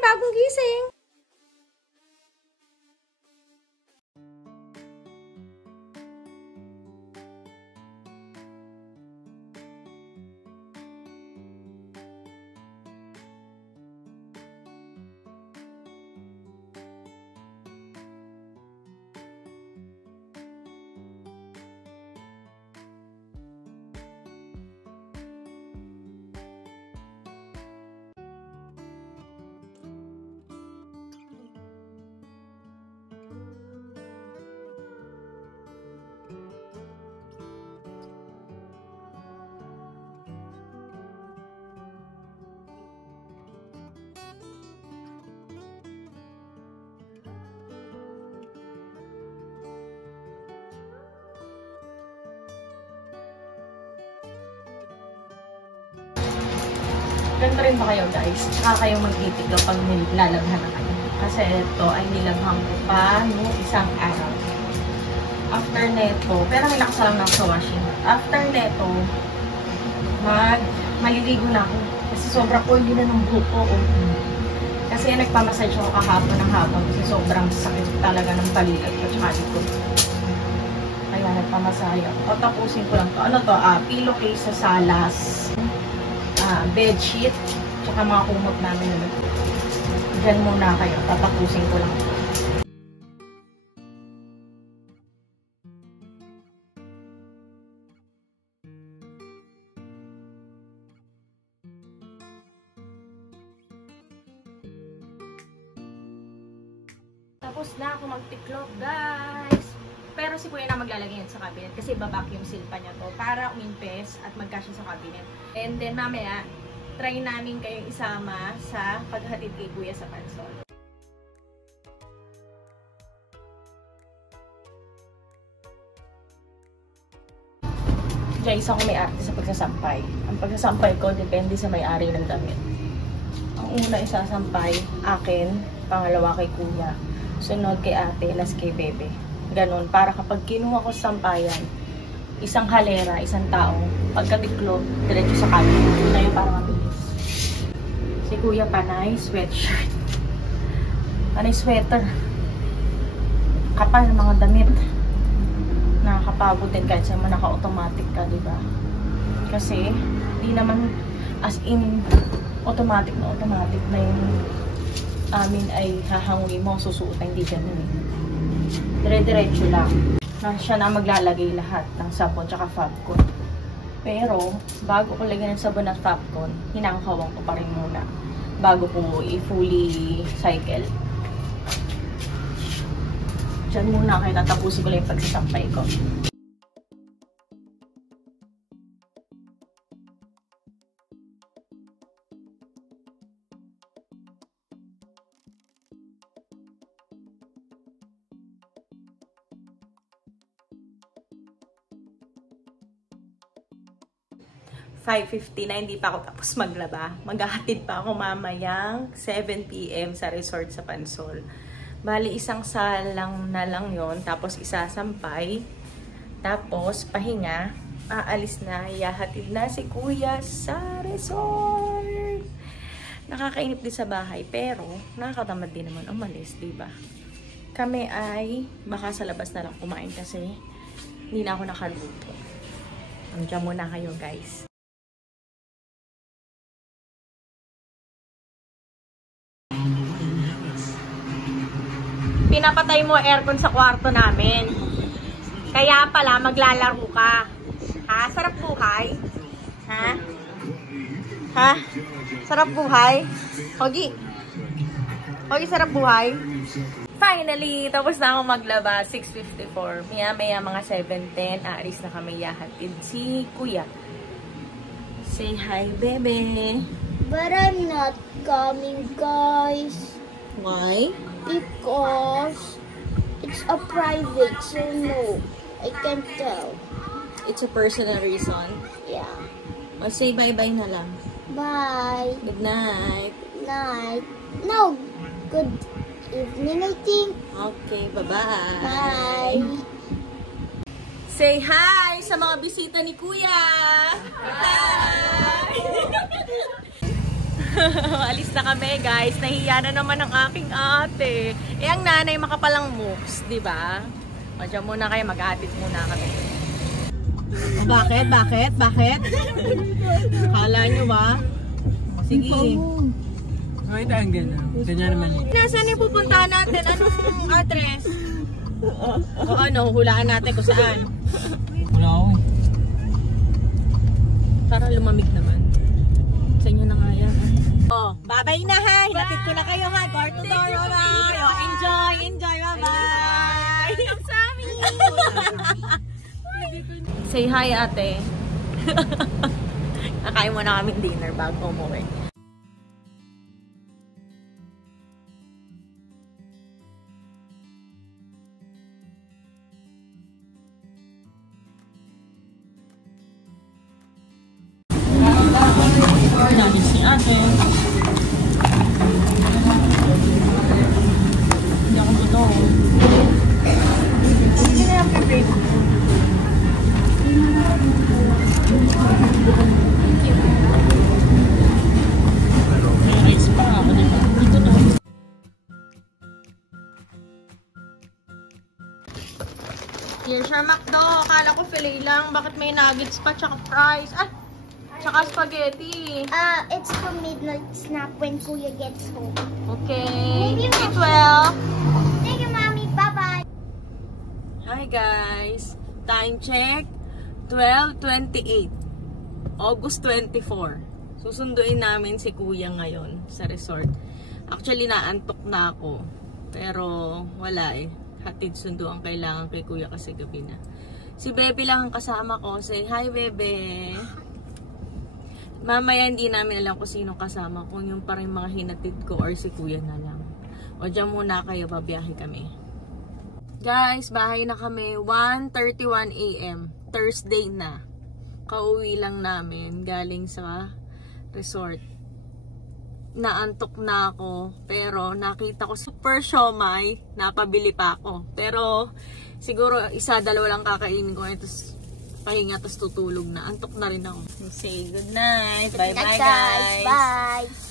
bagong gising. Ganito rin ba kayo guys? Tsaka kayo magtitiglo pag nilalabhan na kayo. Kasi ito ay nilabhan ko pa no isang araw. After neto, pero relax lang na sa washing. After neto, maliligo na ako. Kasi sobrang oily na ng buhok ko. Kasi nagpamassage ako kahapon ng hapon. Kasi sobrang sakit talaga ng balikat ko tsaka likod. Kaya nagpamassage ako. Tapusin ko lang to. Ano to? Pillowcase sa salas. Bedsheet, tsaka mga kumot namin. Diyan muna kayo. Tatapusin ko lang. Tapos na ako magtiklop, guys. Pero si Kuya na maglalagay yan sa cabinet kasi babacuum seal pa niya to para umimpes at magkasya sa cabinet. And then mamaya, try namin kayong isama sa paghatid kay Kuya sa pansol. Guys, ako may arte sa pagsasampay. Ang pagsasampay ko depende sa may-ari ng damit. Ang una isasampay, akin, pangalawa kay Kuya, sunod kay ate, last kay bebe. Ganon, para kapag kinuha ko sa sampayan, isang halera, isang tao, pagkatiklo, diretso sa cabinet. Yun na yung parang mabilis. Si Kuya panay, sweatshirt. Panay sweater. Kapal ng mga damit. Nakakapagod din kahit saan mo naka-automatic ka, diba? Kasi, di naman as in automatic na yung amin ay hahanguin mo, susuotan, hindi ganun eh. Dire-diretso lang. Siya na maglalagay lahat ng sabon tsaka Fabcon. Pero, bago ko lagyan ng sabon at Fabcon, hinangkawang ko pa rin muna. Bago ko i-fully cycle. Diyan muna kayo, tatapusin ko lang yung pagsasampay ko. Hindi pa ako tapos maglaba. Maghahatid pa ako mamayang 7 PM sa resort sa Pansol. Bali, isang salang na lang yon, tapos isasampay, tapos pahinga, aalis na, ihahatid na si Kuya sa resort. Nakakainip din sa bahay, pero nakakatamad din naman umalis, diba? Kami ay baka sa labas na lang kumain kasi hindi na ako nakaluto. Andiyan muna kayo, guys. Pinapatay mo aircon sa kwarto namin. Kaya pala maglalaro ka. Ha? Sarap buhay? Ha? Ha? Sarap buhay? Hogi? Hogi, sarap buhay? Finally, tapos na akong maglaba. 6:54. Maya mga 7:10. Aalis na kami yahatid si Kuya. Say hi, bebe. But I'm not coming, guys. Why? Because it's a private, so no, I can't tell. It's a personal reason. Yeah. O say bye-bye na lang. Bye. Good night. Night. No. Good evening, I think. Okay, bye-bye. Bye. Say hi sa mga bisita ni Kuya. Hi! Alis na kami guys. Nahiya na naman ang aking ate. Eh ang nanay makapalang moves, di ba? O dyan muna kayo, mag-aatid muna kami. O, bakit? Bakit? Bakit? Kala nyo ba? Sige. Ay, tayong ganyan. Ganyan naman. Nasaan yung pupuntahan natin? Anong address? O ano, hulaan natin kung saan. Wala ako. Para lumamig naman. Sa inyo na nga yan. Oh, babay na ha. Hinatid ko na kayo ha. Door to door. Bye-bye. Oh, enjoy. Enjoy. Bye-bye. Ang sami. Say hi ate. Nakain mo na kami dinner bago umuwi. Namin si ate. Hindi ako totoo. Hindi na yung baby. May rice pa ako, diba? Dito to. Here's your McDo. Akala ko filet lang. Bakit may nuggets pa tsaka fries? Ah! Tsaka spaghetti. It's for midnight snack when Kuya gets home. Okay. Eat well. Thank you, Mommy. Bye-bye. Hi guys. Time check. 12:28. August 24. Susunduin namin si Kuya ngayon sa resort. Actually, naantok na ako. Pero wala eh. Hatid sundo ang kailangan kay Kuya kasi gabi na. Si Bebe lang ang kasama ko. Say hi, Bebe. Mamaya hindi namin alam kung sino kasama. Kung yung parang mga hinatid ko or si Kuya na lang. O dyan muna kayo, babiyahe kami. Guys, bahay na kami. 1:31 AM. Thursday na. Kauwi lang namin. Galing sa resort. Naantok na ako. Pero nakita ko super siomai. Napabili pa ako. Pero siguro isa, dalawa lang kakainin ko. Tapos pahinga, tapos tutulog na. Antok na rin ako. Say good night. Bye bye guys. Bye.